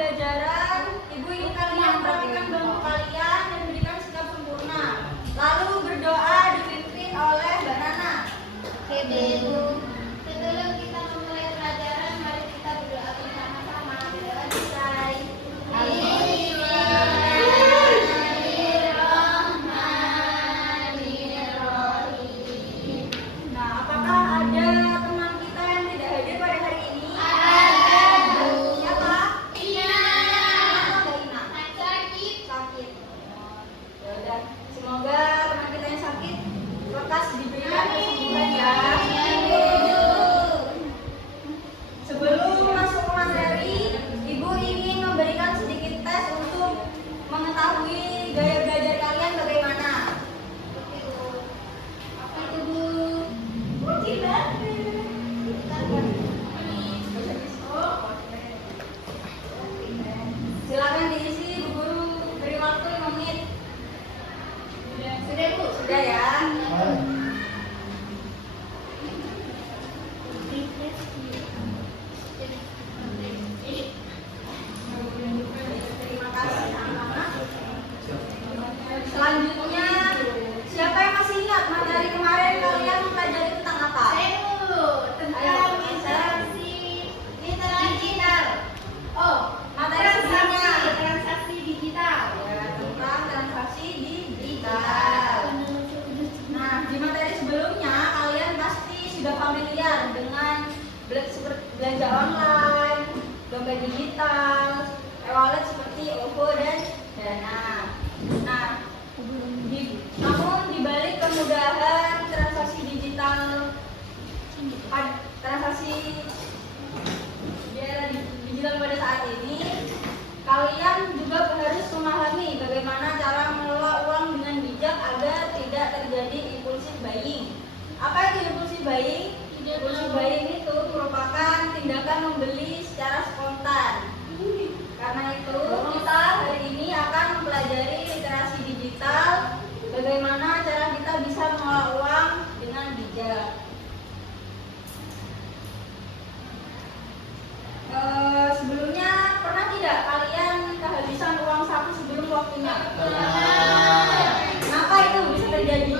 pembelajaran, Ibu ingin kalian merapikan bangku kalian dan berikan sikap sempurna. Lalu berdoa dipimpin oleh Mbak Nana. Oke, Bu. Sebelum kita memulai pelajaran, mari kita berdoa bersama-sama. Berdoa selesai. Nah, apakah ada teman kita yang tidak hadir pada hari ini? Ada. Siapa? Ina. Ada Ina. Sakit. Sakit. Ya udah, semoga teman kita yang sakit lekas diberikan kesembuhan ya. Sebelum masuk ke materi, Ibu ingin memberikan sedikit tes untuk mengetahui gaya belajar kalian bagaimana. Apa itu, Bu? Silakan diisi, Bu Guru. Beri waktu 5 menit. Sudah, Bu. Sudah ya. Terima kasih anak-anak. Selanjutnya, siapa yang masih ingat materi kemarin kalian mempelajari tentang apa? Saya, Bu. Tentang interaksi digital. Oh, Materi sebelumnya. transaksi digital. Ya, tentang transaksi digital. Nah, di materi sebelumnya kalian pasti sudah familiar dengan belanja online, dompet digital, e-wallet seperti OVO dan Dana. Nah, namun dibalik kemudahan transaksi digital pada saat ini, kalian juga harus memahami bagaimana cara mengelola uang dengan bijak agar tidak terjadi impulsive buying. Apa itu impulsive buying? Impulsive buying itu merupakan tindakan membeli secara spontan. Karena itu, kita hari ini akan mempelajari literasi digital, bagaimana cara kita bisa mengelola uang dengan bijak. Sebelumnya pernah tidak kalian kehabisan uang saku sebelum waktunya? Kenapa itu bisa terjadi?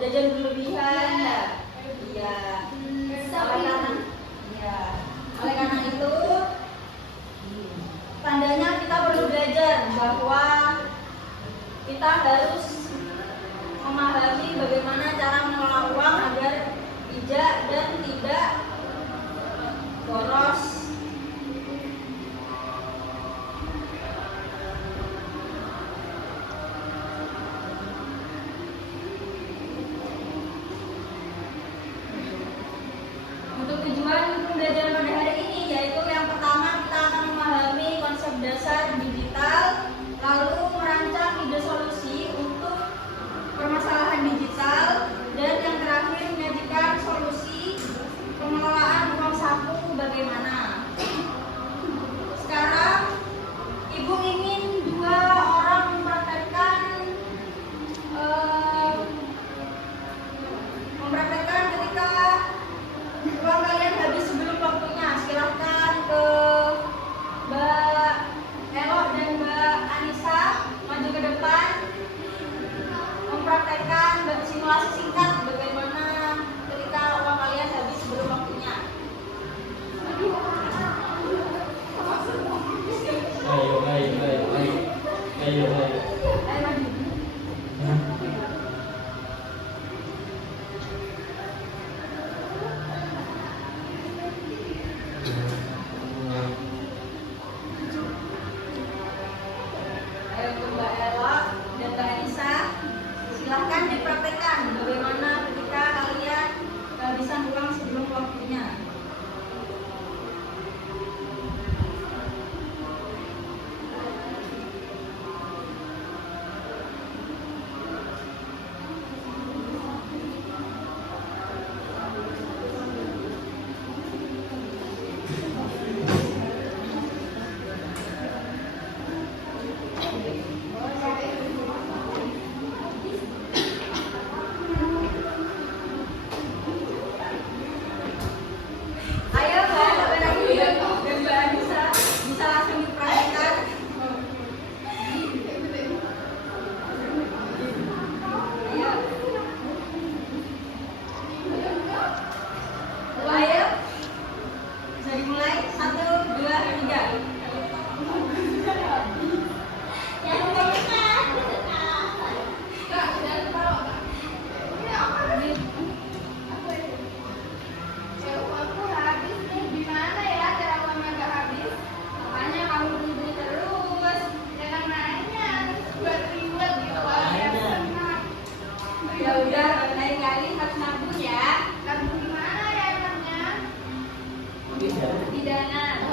Jajan berlebihan ya? Iya. Oleh karena itu, tandanya kita perlu belajar bahwa kita harus memahami bagaimana cara mengelola uang agar bijak dan tidak boros. Untuk tujuan pembelajaran pada hari ini yaitu yang pertama kita akan memahami konsep dasar digital, lalu merancang ide solusi untuk permasalahan digital, dan yang terakhir menyajikan solusi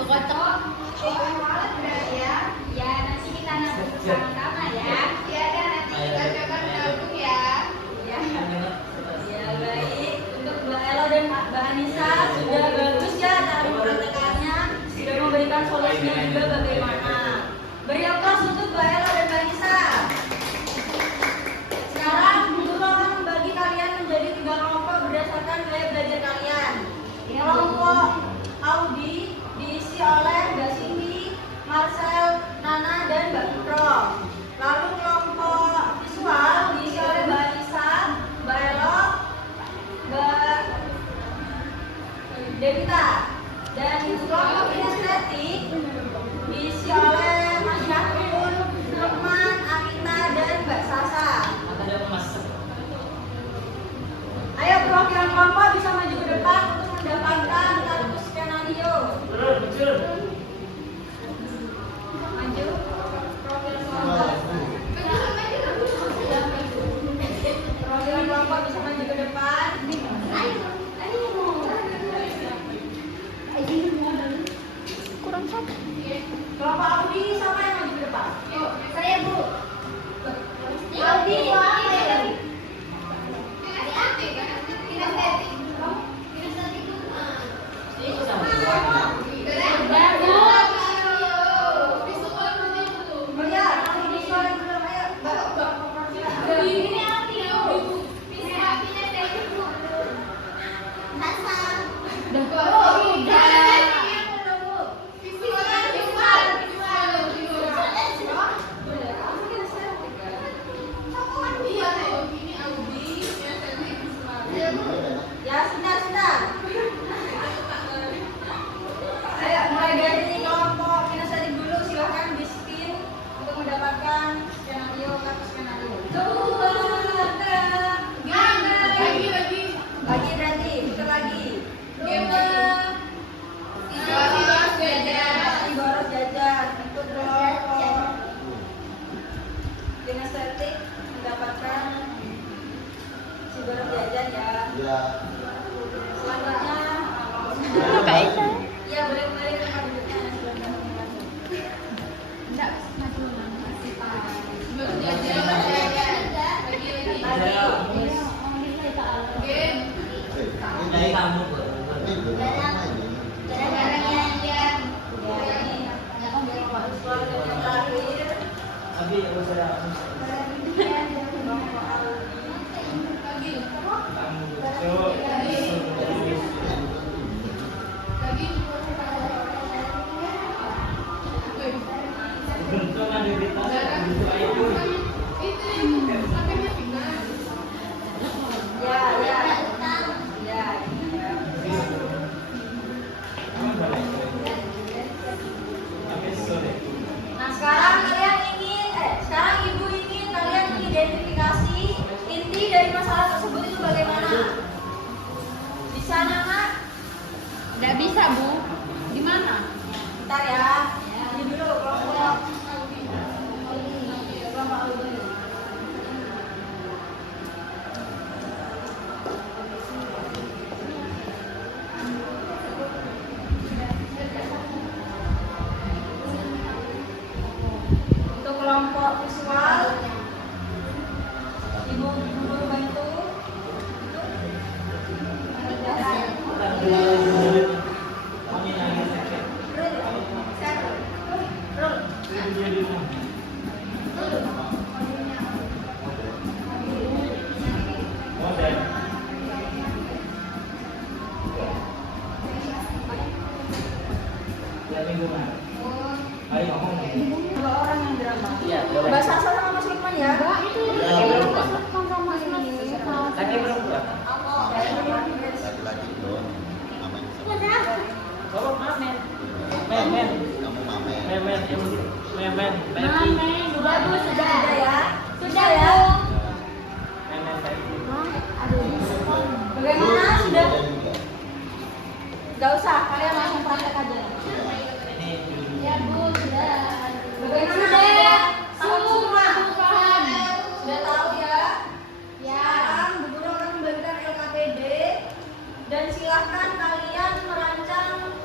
kocok. Ya. Ya, nanti kita nabung bersama-sama ya. Iya, dan nanti kita coba nabung ya. Ya. Ya baik, untuk Mbak Elo dan Mbak Anissa sudah bagus ya cara mempraktekannya, sudah memberikan solusinya juga bagaimana. Beri aplaus untuk Mbak Elo dan Mbak Anissa. Sekarang guru akan membagi kalian menjadi 3 kelompok berdasarkan gaya belajar kalian. Kelompok Audi diisi oleh Mbak Cindy, Marcel, Nana, dan Mbak Putro. Lalu kelompok visual diisi oleh Mbak Anissa, Mbak Elo, Mbak Devita. Dan kelompok kinestetik diisi oleh Mas Syafrul, Lukman, Amita, dan Mbak Sasa. Ayo perwakilan kelompok bisa maju ke depan untuk mendapatkan kartu skenario. Maju. Perwakilan kelompok. Perwakilan kelompok bisa maju ke depan. Kurang satu. Kelompok Audi siapa yang maju ke depan? Saya, Bu. Audi, Ya, sudah. Ayo mulai dari kelompok kinestetik dulu, silahkan di spin untuk mendapatkan skenario kartu skenario. Bagi berarti, itu lagi. Boros jajan untuk kelompok kinestetik mendapatkan si boros jajan ya. Selanjutnya, iya boleh kembali ke tempat duduknya. Enggak, maju. Dari kamu. Abi, aku sudah. Nah sekarang ibu ingin kalian mengidentifikasi inti dari masalah tersebut itu bagaimana? Bisa nak? Enggak bisa, Bu. Gimana? Bentar ya. Ini dulu kelompok. Kelompok Audi. Untuk kelompok visual, ibu guru bantu. Dua orang yang drama. Iya, boleh. Mbak Sasa sama Mas Lukman ya. Laki perempuan. Laki-laki bro, namanya siapa? Oh, Mamen. Memen. Kamu Mamen. Memen. Memen. Bagus sudah ya. Sudah ya. Memen tadi. Bagaimana sudah? Gak usah, kalian langsung praktek aja. Ini Ya, Bu, sudah. Bagaimana? Sudah. Tahap semua. Paham. Sudah tahu ya? Ya. Sekarang Bu Guru akan membagikan LKPD dan silahkan kalian merancang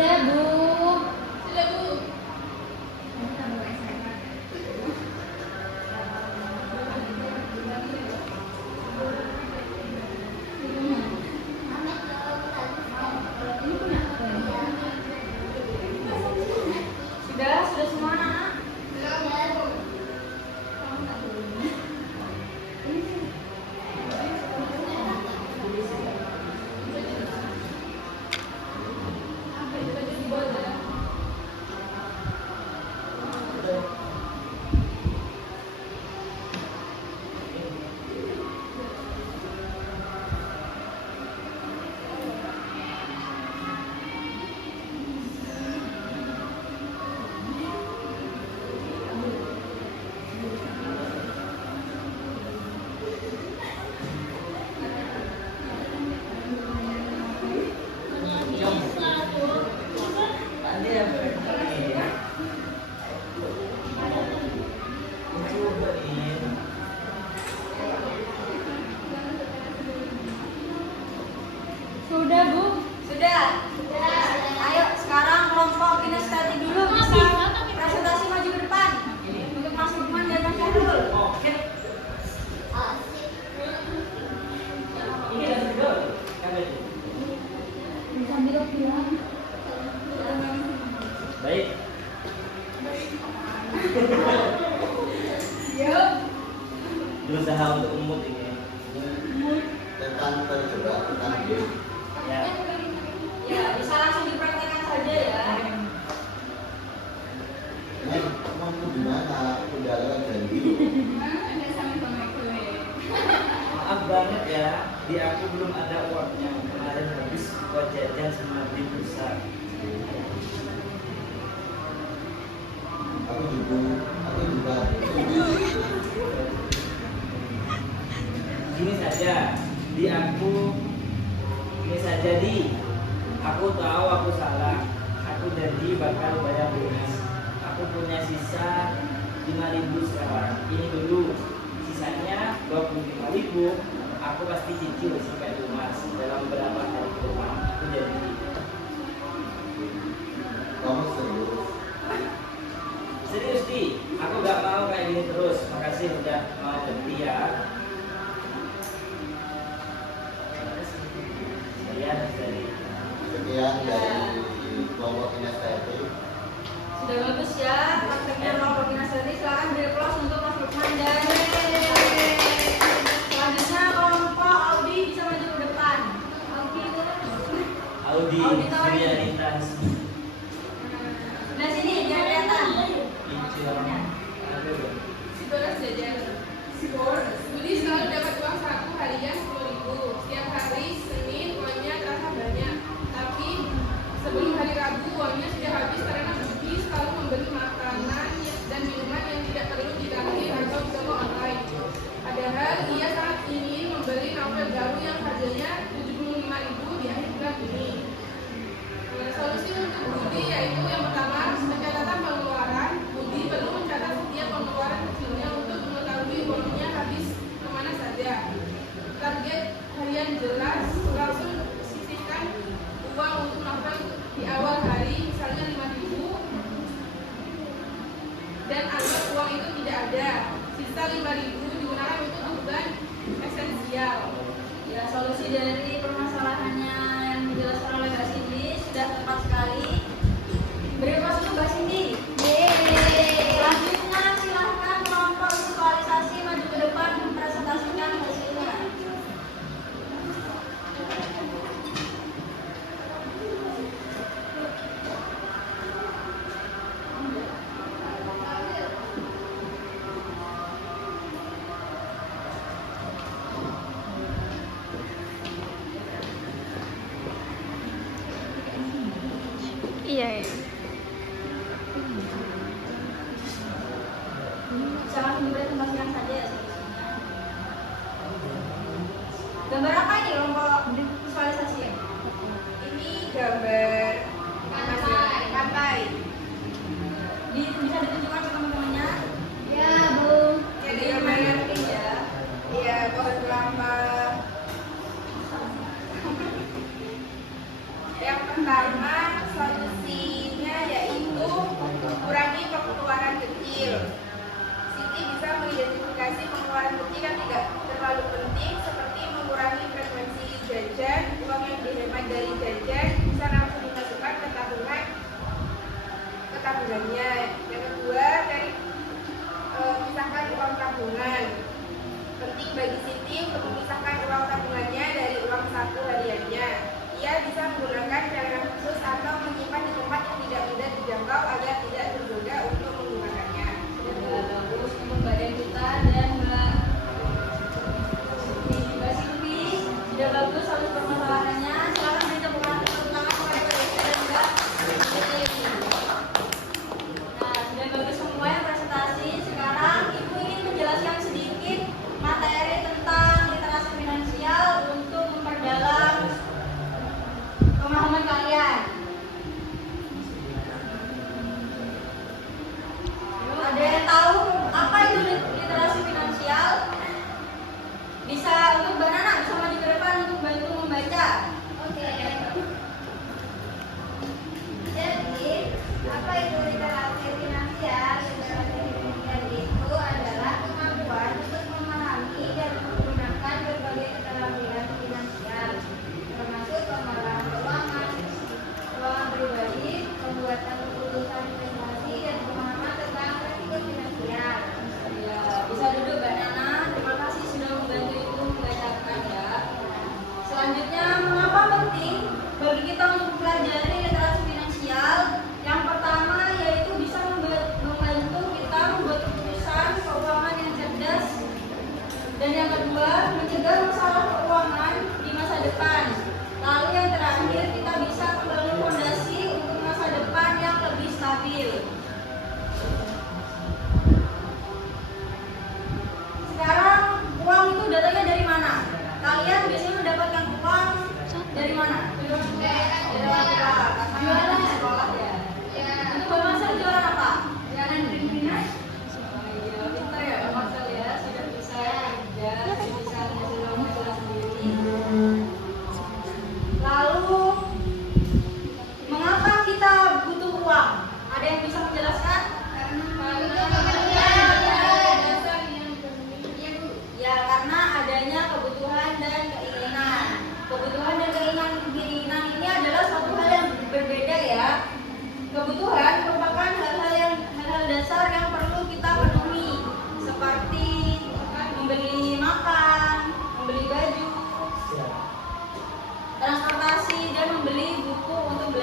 Sudah, Bu. Sudah, Bu. Sudah semua anak. Sudah, Bu. Sudah. Ayo sekarang kelompok kinestesi dulu bisa presentasi maju ke depan untuk Mas Lukman dan Mas Syahrul. Ini ada video. Baik. Berusaha untuk umut ini. Tentang terjebak tentang game. Ya. Ya, bisa langsung dipraktekkan saja ya. Kamu tuh gimana? Udah lewat janji. Ada sama gue. Maaf banget ya, di aku belum ada uangnya. Kemarin habis buat jajan sama beli pulsa. Aku juga. Gini saja, aku tahu aku salah. Aku janji bakal bayar lunas. Aku punya sisa 5.000 sekarang. Ini dulu, sisanya 25.000. Aku pasti cicil sampai lunas dalam beberapa hari ke depan. Aku janji. Kamu serius? Serius di, aku gak mau kayak gini terus. Makasih udah mau berhenti ya. Sekian dari kelompok kinestesi. Sudah bagus ya, prakteknya kelompok kinestesi. Silakan beri aplaus untuk Mas Lukman dan selanjutnya kelompok Audi bisa maju ke depan. Audi, Audi tawarin. Surya Lintas. Nah sini jangan kelihatan. Bonus jajan. Budi selalu dapat uang saku harian 10.000. Setiap hari Senin uangnya terasa banyak. Tapi sebelum hari Rabu uangnya sudah habis karena Budi selalu membeli makanan dan minuman yang tidak perlu ditagih atau toko online. Padahal ia sangat ingin membeli novel baru yang harganya 75.000 di akhir bulan ini. Solusi untuk Budi yaitu yang pertama, pencatatan pengeluaran. Budi perlu mencatat setiap pengeluaran kecilnya untuk mengetahui uangnya habis kemana saja. Target harian jelas, langsung sisihkan uang untuk novel di awal hari, misalnya 5.000, dan anggap uang itu tidak ada. Sisa 5.000 digunakan untuk kebutuhan esensial. Ya, solusi dari permasalahannya yang dijelaskan oleh Kak Cindy sudah tepat sekali. Beri aplaus untuk Kak Cindy. Selanjutnya silahkan kelompok visualisasi maju ke depan mempresentasikan hasilnya. Iya. Bisa langsung dipresentasikan saja ya solusinya. Gambar apa ini kelompok visualisasi ya? Ini gambar pantai. Bisa ditunjukkan ke teman-temannya? Ya, Bu. Jadi gambarnya pink ya. Iya, pohon kelapa. Yang pertama, solusi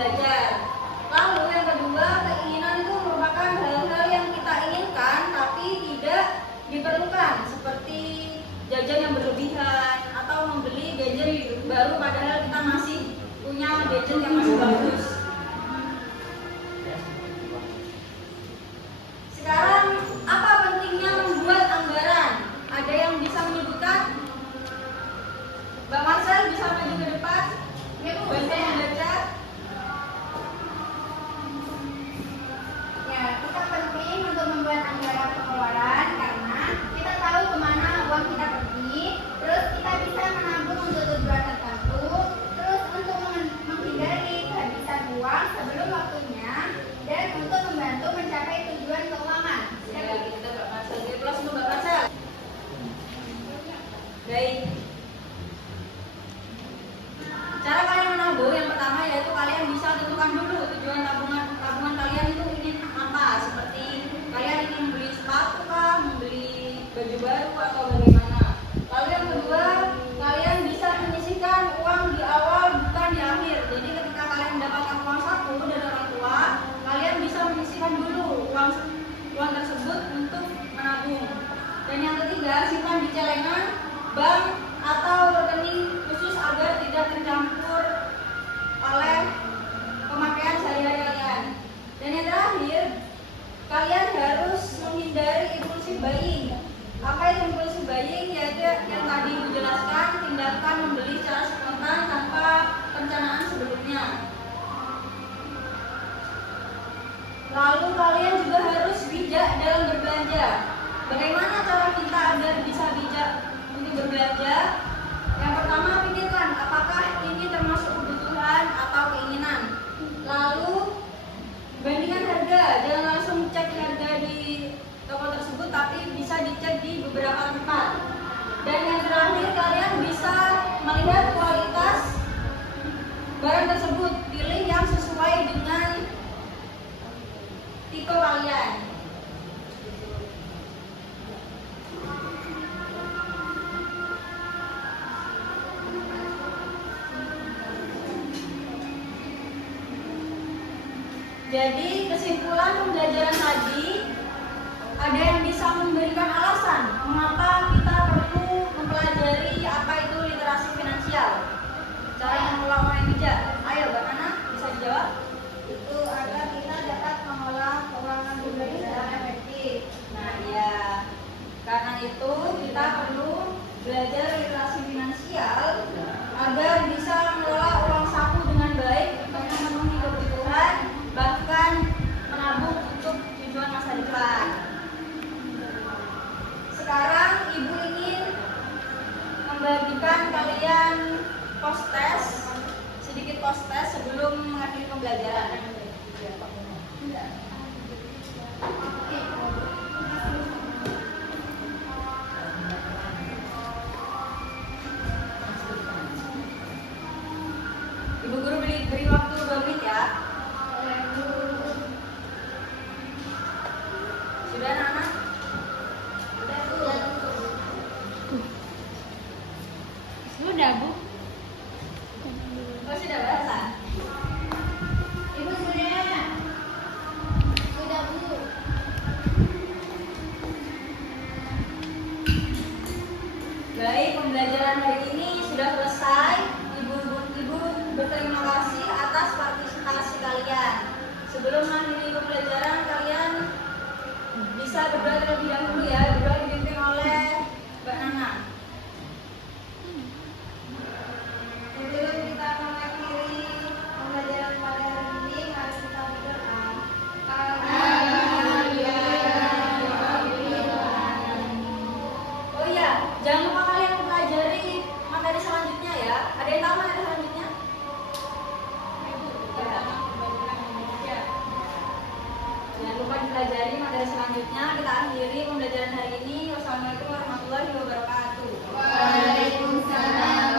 belajar. Lalu yang kedua, keinginan itu merupakan hal-hal yang kita inginkan tapi tidak diperlukan, seperti jajan yang berlebihan atau membeli gadget baru padahal kita masih punya gadget yang masih bagus. Sekarang, apa pentingnya membuat anggaran? Ada yang bisa menyebutkan? Mbak Marcel bisa maju ke depan? Bantu membaca. Ya, kita penting untuk membuat anggaran pengeluaran karena kita tahu kemana uang kita pergi, terus kita bisa menabung untuk tujuan tertentu, terus untuk menghindari kehabisan uang sebelum waktunya, dan untuk membantu mencapai tujuan keuangan. Ya, kita Mbak Marcel. Jadi kelas untuk Mbak Marcel. Baik. Cara kalian menabung yang pertama yaitu kalian bisa tentukan dulu tujuan tabungan kalian itu ingin apa, seperti kalian ingin membeli sepatu kah, membeli baju baru atau bagaimana. Lalu yang kedua, kalian bisa menyisihkan uang di awal bukan di akhir. Jadi ketika kalian mendapatkan uang saku dari orang tua, kalian bisa menyisihkan dulu uang tersebut untuk menabung. Dan yang ketiga, simpan di celengan, bank atau rekening khusus agar tidak tercampur oleh pemakaian sehari-hari kalian. Dan yang terakhir, kalian harus menghindari impulsif buying. Apa itu impulsif buying? Yaitu yang tadi dijelaskan, tindakan membeli secara spontan tanpa perencanaan sebelumnya. Lalu kalian juga harus bijak dalam berbelanja. Bagaimana cara kita agar bisa bijak untuk berbelanja? Yang pertama, pikirkan apakah ini termasuk kebutuhan atau keinginan. Lalu bandingkan harga, jangan langsung cek harga di toko tersebut, tapi bisa dicek di beberapa tempat. Dan yang terakhir, kalian bisa melihat kualitas barang tersebut, pilih yang sesuai dengan tipe kalian. Jadi kesimpulan pembelajaran tadi, ada yang bisa memberikan alasan mengapa kita perlu mempelajari apa itu literasi finansial, cara mengelola uang yang bijak. Ayo Mbak Nana, bisa dijawab? Itu agar kita dapat mengelola keuangan pribadi secara efektif. Nah ya, karena itu kita perlu belajar literasi finansial agar bisa mengelola uang saku dengan baik untuk memenuhi kebutuhan, bahkan menabung untuk tujuan masa depan. Sekarang ibu ingin membagikan kalian post-test, sedikit post-test sebelum mengakhiri pembelajaran. Ibu guru beri waktu 2 menit ya. Sudah anak-anak? Sudah, Bu. Oh sudah bahasa? Ibu sudah. Sudah, Bu. Baik, pembelajaran hari ini sudah selesai. Ibu berterima kasih atas partisipasi kalian. Sebelum mengakhiri pembelajaran, kalian bisa berdoa terlebih dahulu ya. Berdoa dipimpin oleh Mbak Nana. Sebelum kita mengakhiri pembelajaran pada hari ini, mari kita berdoa. Oh iya, jangan lupa kalian mempelajari materi selanjutnya ya. Ada yang tahu materi selanjutnya? Ya. Jangan lupa dipelajari materi selanjutnya. Kita akhiri pembelajaran hari ini. Wassalamualaikum warahmatullahi wabarakatuh. Waalaikumsalam